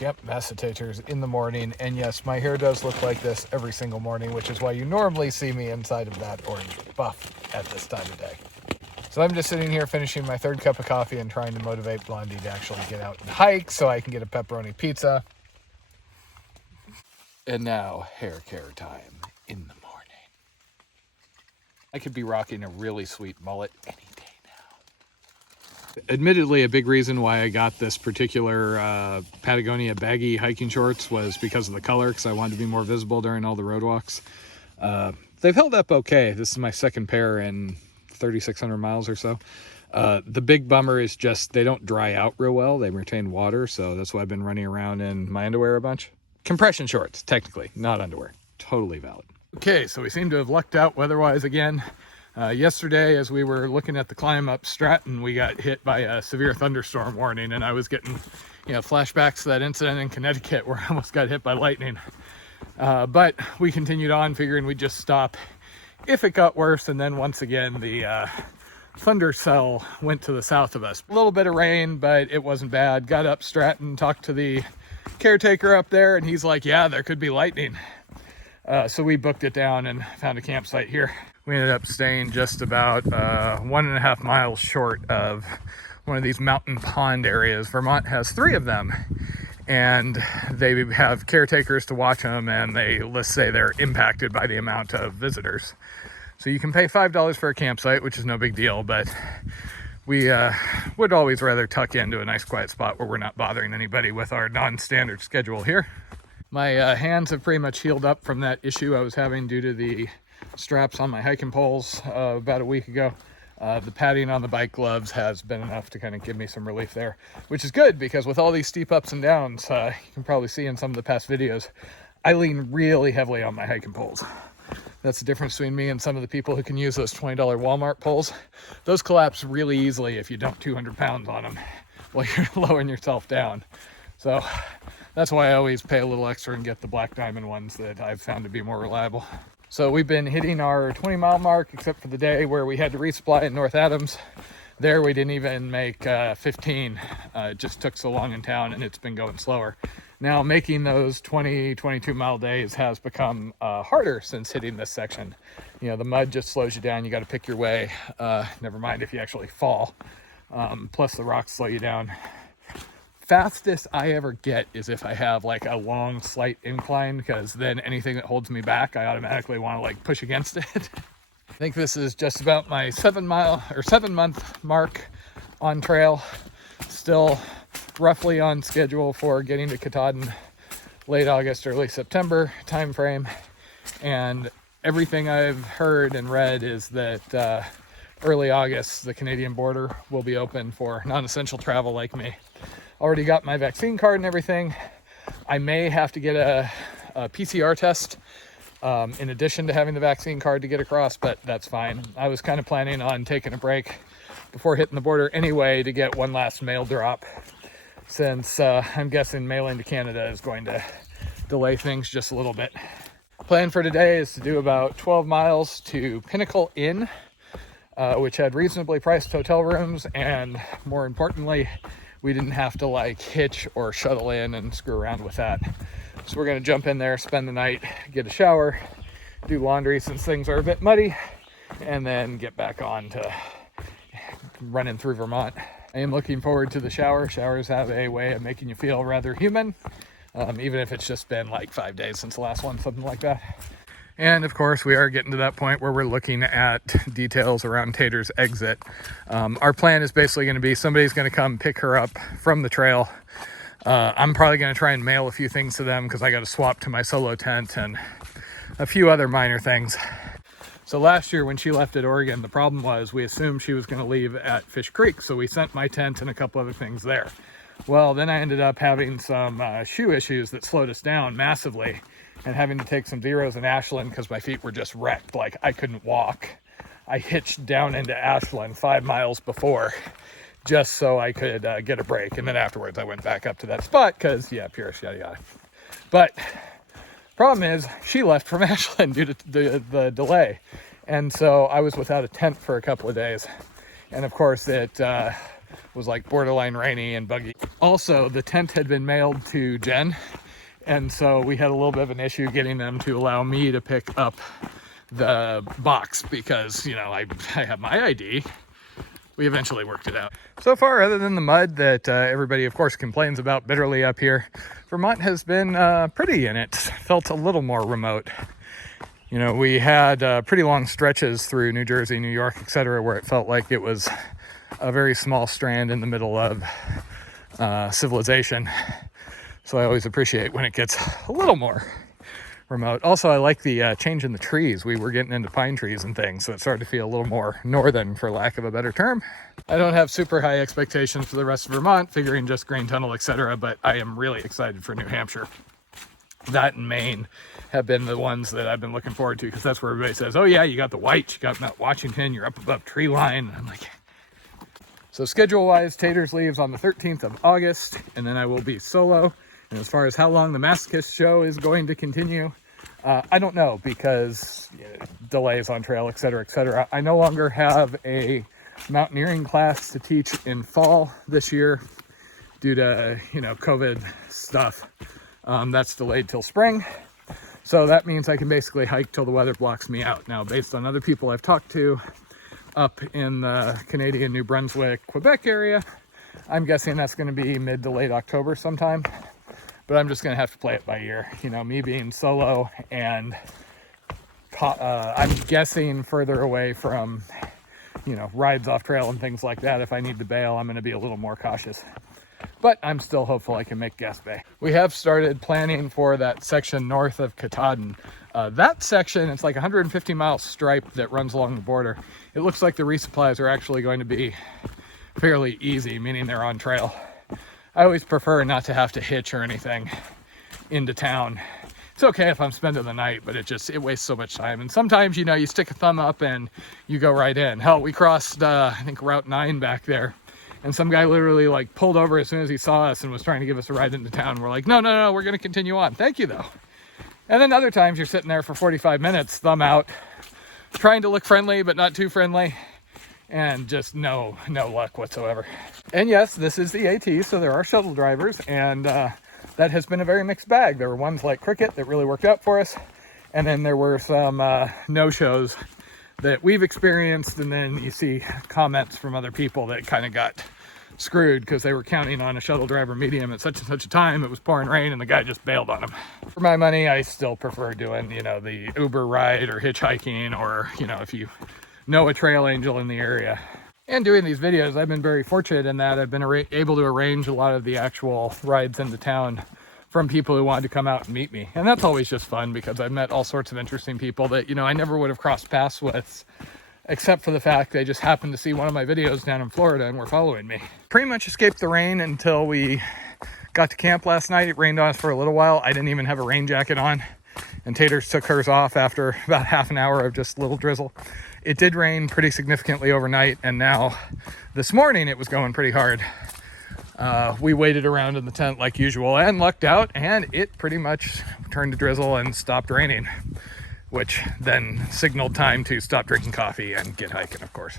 Yep, massatators in the morning, and yes, my hair does look like this every single morning, which is why you normally see me inside of that orange buff at this time of day. So I'm just sitting here finishing my third cup of coffee and trying to motivate Blondie to actually get out and hike so I can get a pepperoni pizza. And now, hair care time in the morning. I could be rocking a really sweet mullet any day now. Admittedly, a big reason why I got this particular Patagonia baggy hiking shorts was because of the color, because I wanted to be more visible during all the road walks. They've held up okay. This is my second pair in 3,600 miles or so. The big bummer is just they don't dry out real well. They retain water, so that's why I've been running around in my underwear a bunch. Compression shorts, technically, not underwear. Totally valid. Okay, so we seem to have lucked out weather-wise again. Yesterday, as we were looking at the climb up Stratton, we got hit by a severe thunderstorm warning, and I was getting, flashbacks to that incident in Connecticut where I almost got hit by lightning. But we continued on, figuring we'd just stop if it got worse, and then once again, the thunder cell went to the south of us. A little bit of rain, but it wasn't bad. Got up Stratton, talked to the caretaker up there, and he's like, yeah, there could be lightning. So we booked it down and found a campsite here. We ended up staying just about 1.5 miles short of one of these mountain pond areas. Vermont has 3 of them, and they have caretakers to watch them, and let's say they're impacted by the amount of visitors. So you can pay $5 for a campsite, which is no big deal, but we would always rather tuck into a nice quiet spot where we're not bothering anybody with our non-standard schedule here. My hands have pretty much healed up from that issue I was having due to the straps on my hiking poles about a week ago. The padding on the bike gloves has been enough to kind of give me some relief there, which is good because with all these steep ups and downs, you can probably see in some of the past videos, I lean really heavily on my hiking poles. That's the difference between me and some of the people who can use those $20 Walmart poles. Those collapse really easily if you dump 200 pounds on them while you're lowering yourself down. So that's why I always pay a little extra and get the black diamond ones that I've found to be more reliable. So we've been hitting our 20-mile mark, except for the day where we had to resupply in North Adams. There we didn't even make 15. It just took so long in town and it's been going slower. Now making those 22-mile days has become harder since hitting this section. The mud just slows you down. You got to pick your way. Never mind if you actually fall. Plus the rocks slow you down. Fastest I ever get is if I have like a long slight incline, because then anything that holds me back, I automatically want to like push against it. I think this is just about my 7-month mark on trail. Still roughly on schedule for getting to Katahdin late August, early September time frame. And everything I've heard and read is that early August, the Canadian border will be open for non-essential travel like me. Already got my vaccine card and everything. I may have to get a PCR test in addition to having the vaccine card to get across, but that's fine. I was kind of planning on taking a break before hitting the border anyway to get one last mail drop, since I'm guessing mailing to Canada is going to delay things just a little bit. Plan for today is to do about 12 miles to Pinnacle Inn, which had reasonably priced hotel rooms, and more importantly, we didn't have to like hitch or shuttle in and screw around with that. So we're gonna jump in there, spend the night, get a shower, do laundry since things are a bit muddy, and then get back on to running through Vermont. I am looking forward to the shower. Showers have a way of making you feel rather human, even if it's just been like 5 days since the last one, something like that. And of course, we are getting to that point where we're looking at details around Tater's exit. Our plan is basically going to be somebody's going to come pick her up from the trail. I'm probably going to try and mail a few things to them because I got to swap to my solo tent and a few other minor things. So last year when she left at Oregon, the problem was we assumed she was going to leave at Fish Creek. So we sent my tent and a couple other things there. Well, then I ended up having some shoe issues that slowed us down massively, and having to take some zeros in Ashland because my feet were just wrecked. Like I couldn't walk. I hitched down into Ashland 5 miles before just so I could get a break. And then afterwards I went back up to that spot because, yeah, purist, yada, yada. But problem is she left from Ashland due to the delay. And so I was without a tent for a couple of days. And of course it was like borderline rainy and buggy. Also, the tent had been mailed to Jen, and so we had a little bit of an issue getting them to allow me to pick up the box because, you know, I have my ID. We eventually worked it out. So far, other than the mud that everybody, of course, complains about bitterly up here, Vermont has been pretty, and it felt a little more remote. You know, we had pretty long stretches through New Jersey, New York, etc., where it felt like it was a very small strand in the middle of civilization. So I always appreciate when it gets a little more remote. Also, I like the change in the trees. We were getting into pine trees and things, so it started to feel a little more northern, for lack of a better term. I don't have super high expectations for the rest of Vermont, figuring just Green Tunnel, etc., but I am really excited for New Hampshire. That and Maine have been the ones that I've been looking forward to, because that's where everybody says, oh yeah, you got the whites, you got Mount Washington, you're up above tree line. And I'm like, so schedule-wise, Taters leaves on the 13th of August, and then I will be solo. And as far as how long the Masochist show is going to continue, I don't know, because delays on trail, etc., etc. I no longer have a mountaineering class to teach in fall this year due to, you know, COVID stuff. That's delayed till spring. So that means I can basically hike till the weather blocks me out. Now, based on other people I've talked to up in the Canadian, New Brunswick, Quebec area, I'm guessing that's going to be mid to late October sometime. But I'm just going to have to play it by ear. You know, me being solo, and I'm guessing further away from, you know, rides off trail and things like that. If I need to bail, I'm going to be a little more cautious. But I'm still hopeful I can make Gaspe. We have started planning for that section north of Katahdin. That section, it's like a 150-mile stripe that runs along the border. It looks like the resupplies are actually going to be fairly easy, meaning they're on trail. I always prefer not to have to hitch or anything into town. It's okay if I'm spending the night, but it wastes so much time. And sometimes, you know, you stick a thumb up and you go right in. Hell, we crossed, I think, Route 9 back there. And some guy literally, like, pulled over as soon as he saw us and was trying to give us a ride into town. We're like, no, we're going to continue on. Thank you, though. And then other times you're sitting there for 45 minutes, thumb out, trying to look friendly, but not too friendly. And just no luck whatsoever. And yes, this is the AT, so there are shuttle drivers, and that has been a very mixed bag. There were ones like Cricket that really worked out for us, and then there were some no-shows that we've experienced, and then you see comments from other people that kind of got screwed because they were counting on a shuttle driver medium at such and such a time. It was pouring rain, and the guy just bailed on them. For my money, I still prefer doing, you know, the Uber ride or hitchhiking, or, you know, if you know a trail angel in the area. And doing these videos, I've been very fortunate in that I've been able to arrange a lot of the actual rides into town from people who wanted to come out and meet me. And that's always just fun, because I've met all sorts of interesting people that, you know, I never would have crossed paths with, except for the fact they just happened to see one of my videos down in Florida and were following me. Pretty much escaped the rain until we got to camp last night. It rained on us for a little while. I didn't even have a rain jacket on, and Taters took hers off after about half an hour of just little drizzle. It did rain pretty significantly overnight, and now this morning it was going pretty hard. We waited around in the tent like usual and lucked out, and it pretty much turned to drizzle and stopped raining, which then signaled time to stop drinking coffee and get hiking, of course.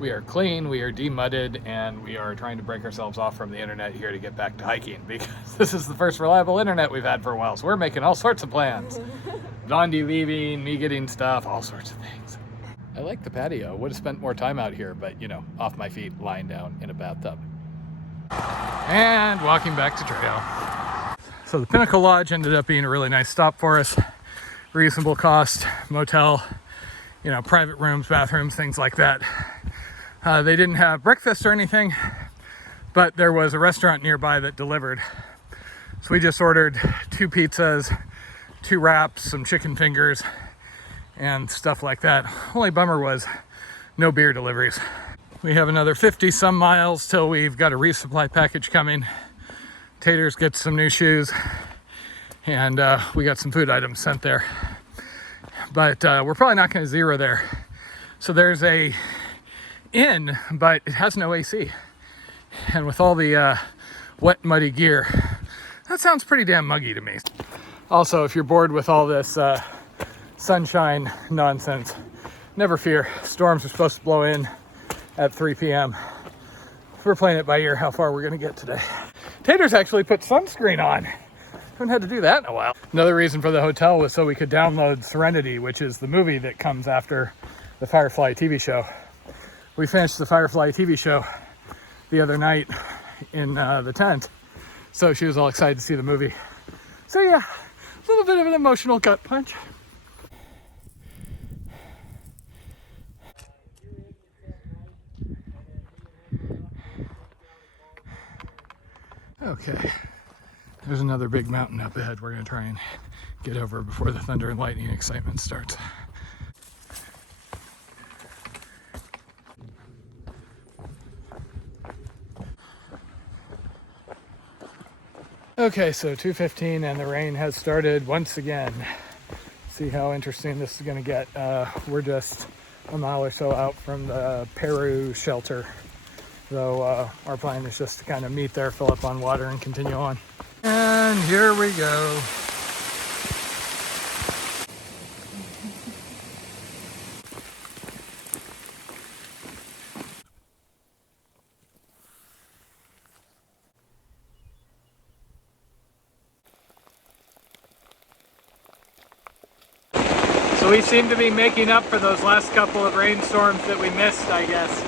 We are clean, we are demudded, and we are trying to break ourselves off from the internet here to get back to hiking, because this is the first reliable internet we've had for a while, so we're making all sorts of plans. Dondi leaving, me getting stuff, all sorts of things. I like the patio. Would have spent more time out here, but, you know, off my feet, lying down in a bathtub. And walking back to trail. So the Pinnacle Lodge ended up being a really nice stop for us. Reasonable cost, motel, you know, private rooms, bathrooms, things like that. They didn't have breakfast or anything, but there was a restaurant nearby that delivered. So we just ordered 2 pizzas, 2 wraps, some chicken fingers, and stuff like that. Only bummer was no beer deliveries. We have another 50 some miles till we've got a resupply package coming. Taters gets some new shoes, and we got some food items sent there. But we're probably not going to zero there. So there's a inn, but it has no AC. And with all the wet, muddy gear, that sounds pretty damn muggy to me. Also, if you're bored with all this sunshine nonsense, never fear. Storms are supposed to blow in at 3 p.m. We're playing it by ear how far we're going to get today. Taters actually put sunscreen on. Haven't had to do that in a while. Another reason for the hotel was so we could download Serenity, which is the movie that comes after the Firefly TV show. We finished the Firefly TV show the other night in the tent, so she was all excited to see the movie. So yeah, a little bit of an emotional gut punch. Okay, there's another big mountain up ahead we're going to try and get over before the thunder and lightning excitement starts. Okay, so 2:15 and the rain has started once again. See how interesting this is going to get. We're just a mile or so out from the Peru shelter. So our plan is just to kind of meet there, fill up on water, and continue on. And here we go. So we seem to be making up for those last couple of rainstorms that we missed, I guess.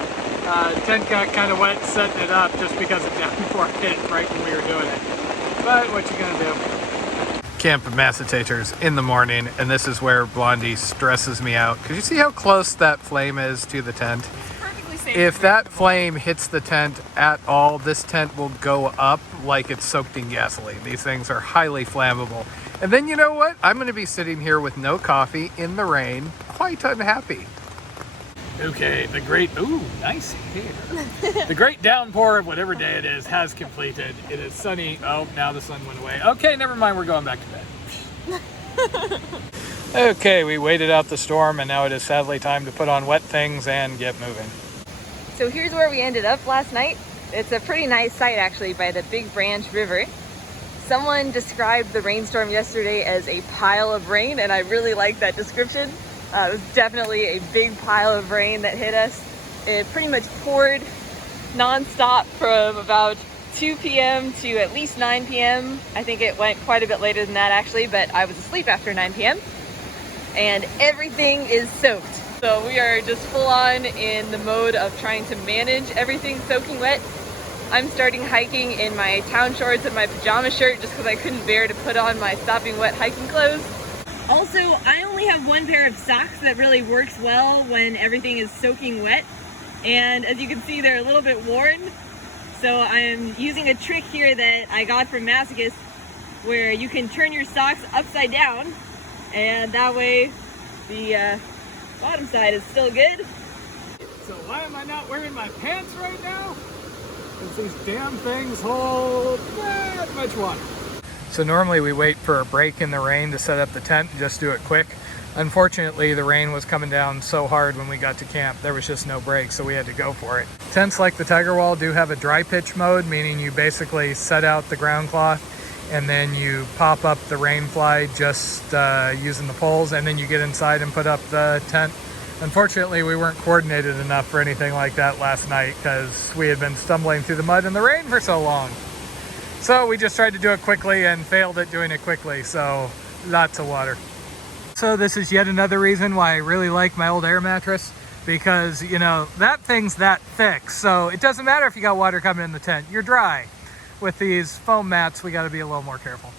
Tent got kind of wet setting it up just because the downpour hit right when we were doing it. But what you gonna do? Camp Massatators in the morning, and this is where Blondie stresses me out. Could you see how close that flame is to the tent? Perfectly safe. If that flame hits the tent at all, this tent will go up like it's soaked in gasoline. These things are highly flammable. And then you know what? I'm going to be sitting here with no coffee in the rain, quite unhappy. Okay, the great, ooh, nice hair. The great downpour of whatever day it is has completed. It is sunny. Oh, now the sun went away. Okay, never mind, we're going back to bed. Okay, we waited out the storm, and now it is sadly time to put on wet things and get moving. So here's where we ended up last night. It's a pretty nice site actually by the Big Branch River. Someone described the rainstorm yesterday as a pile of rain, and I really like that description. It was definitely a big pile of rain that hit us. It pretty much poured non-stop from about 2 p.m. to at least 9 p.m. I think it went quite a bit later than that actually, but I was asleep after 9 p.m. and everything is soaked. So we are just full on in the mode of trying to manage everything soaking wet. I'm starting hiking in my town shorts and my pajama shirt just because I couldn't bear to put on my sopping wet hiking clothes. Also, I only have one pair of socks that really works well when everything is soaking wet. And as you can see, they're a little bit worn. So I'm using a trick here that I got from Mackaye where you can turn your socks upside down and that way the bottom side is still good. So why am I not wearing my pants right now? Because these damn things hold that much water. So normally we wait for a break in the rain to set up the tent and just do it quick. Unfortunately, the rain was coming down so hard when we got to camp, there was just no break, so we had to go for it. Tents like the Tiger Wall do have a dry pitch mode, meaning you basically set out the ground cloth and then you pop up the rain fly just using the poles, and then you get inside and put up the tent. Unfortunately, we weren't coordinated enough for anything like that last night because we had been stumbling through the mud and the rain for so long. So we just tried to do it quickly and failed at doing it quickly, so lots of water. So this is yet another reason why I really like my old air mattress, because, you know, that thing's that thick, so it doesn't matter if you got water coming in the tent, you're dry. With these foam mats, we got to be a little more careful.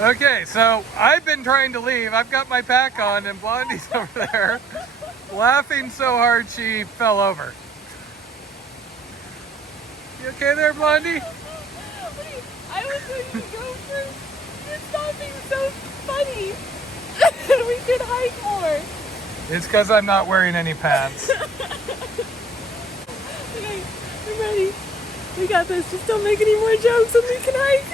Okay, so I've been trying to leave. I've got my pack on and Blondie's over there laughing so hard she fell over. You okay there, Blondie? I was going to go first. You're stopping so funny. We could hike more. It's because I'm not wearing any pants. Okay, I'm ready. We got this. Just don't make any more jokes and we can hike.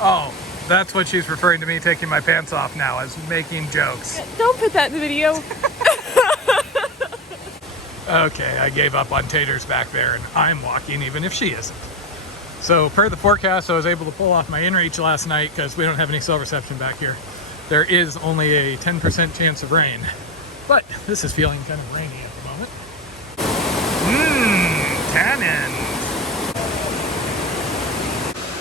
Oh, that's what she's referring to me taking my pants off now, as making jokes. Don't put that in the video. Okay, I gave up on Tater's back there and I'm walking even if she isn't. So per the forecast, I was able to pull off my inReach last night because we don't have any cell reception back here. There is only a 10% chance of rain, but this is feeling kind of rainy at the moment. Cannon.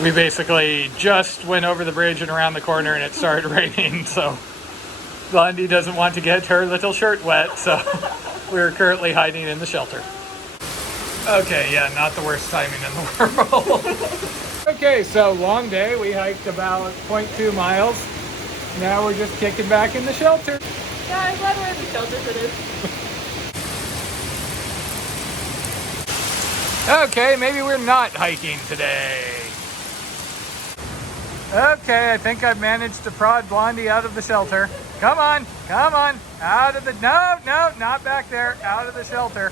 We basically just went over the bridge and around the corner and it started raining, so Blondie doesn't want to get her little shirt wet, so we're currently hiding in the shelter. Okay, yeah, not the worst timing in the world. Okay, so long day. We hiked about 0.2 miles. Now we're just kicking back in the shelter. Yeah, I'm glad we're in the shelter for this. Okay, maybe we're not hiking today. Okay, I think I've managed to prod Blondie out of the shelter. Come on, out of the, no, not back there, out of the shelter.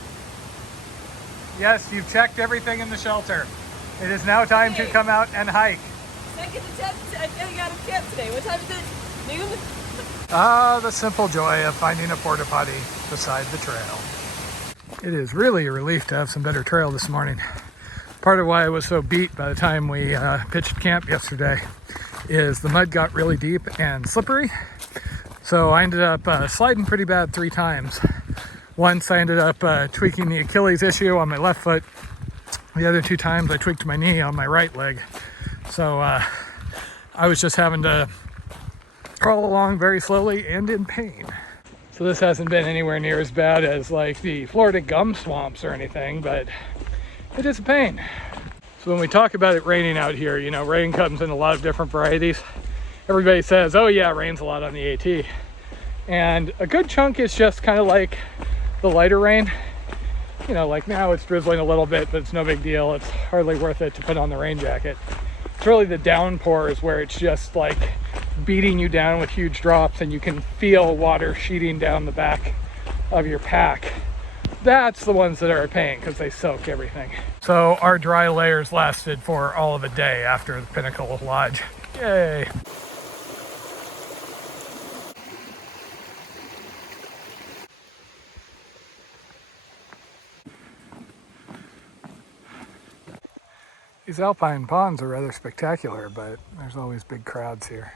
Yes, you've checked everything in the shelter. It is now time to come out and hike. Second attempt at getting out of camp today. What time is it? Noon? The simple joy of finding a porta potty beside the trail. It is really a relief to have some better trail this morning. Part of why I was so beat by the time we pitched camp yesterday is the mud got really deep and slippery. So I ended up sliding pretty bad 3 times. Once I ended up tweaking the Achilles issue on my left foot. The other 2 times I tweaked my knee on my right leg. So I was just having to crawl along very slowly and in pain. So this hasn't been anywhere near as bad as like the Florida gum swamps or anything, but it is a pain. So when we talk about it raining out here, you know, rain comes in a lot of different varieties. Everybody says, oh yeah, it rains a lot on the AT. And a good chunk is just kind of like the lighter rain. You know, like now it's drizzling a little bit, but it's no big deal. It's hardly worth it to put on the rain jacket. It's really the downpours where it's just like beating you down with huge drops and you can feel water sheeting down the back of your pack. That's the ones that are a pain because they soak everything. So our dry layers lasted for all of a day after the Pinnacle Lodge. Yay! These alpine ponds are rather spectacular, but there's always big crowds here.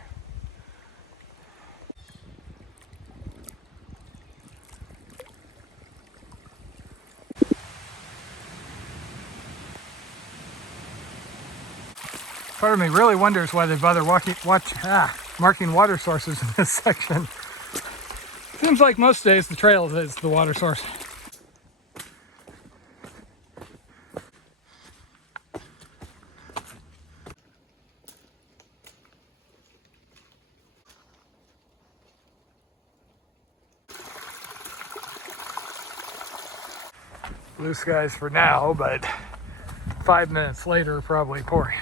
Part of me really wonders why they bother marking water sources in this section. Seems like most days the trail is the water source. Blue skies for now, but 5 minutes later probably pouring.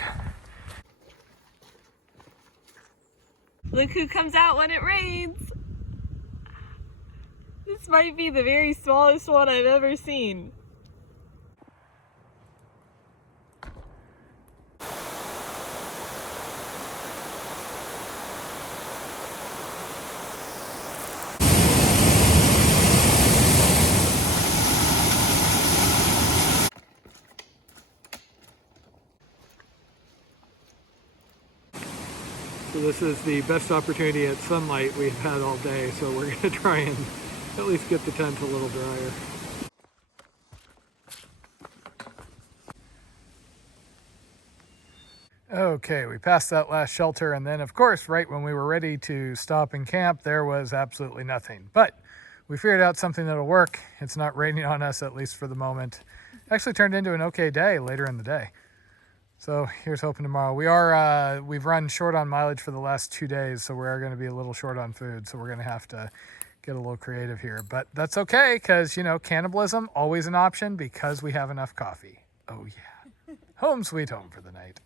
Look who comes out when it rains. This might be the very smallest one I've ever seen. So this is the best opportunity at sunlight we've had all day, so we're going to try and at least get the tent a little drier. Okay, we passed that last shelter, and then of course right when we were ready to stop and camp there was absolutely nothing. But we figured out something that'll work. It's not raining on us, at least for the moment. Actually turned into an okay day later in the day. So here's hoping tomorrow. We've run short on mileage for the last 2 days, so we are going to be a little short on food. So we're going to have to get a little creative here. But that's okay, because, you know, cannibalism, always an option because we have enough coffee. Oh yeah. Home sweet home for the night.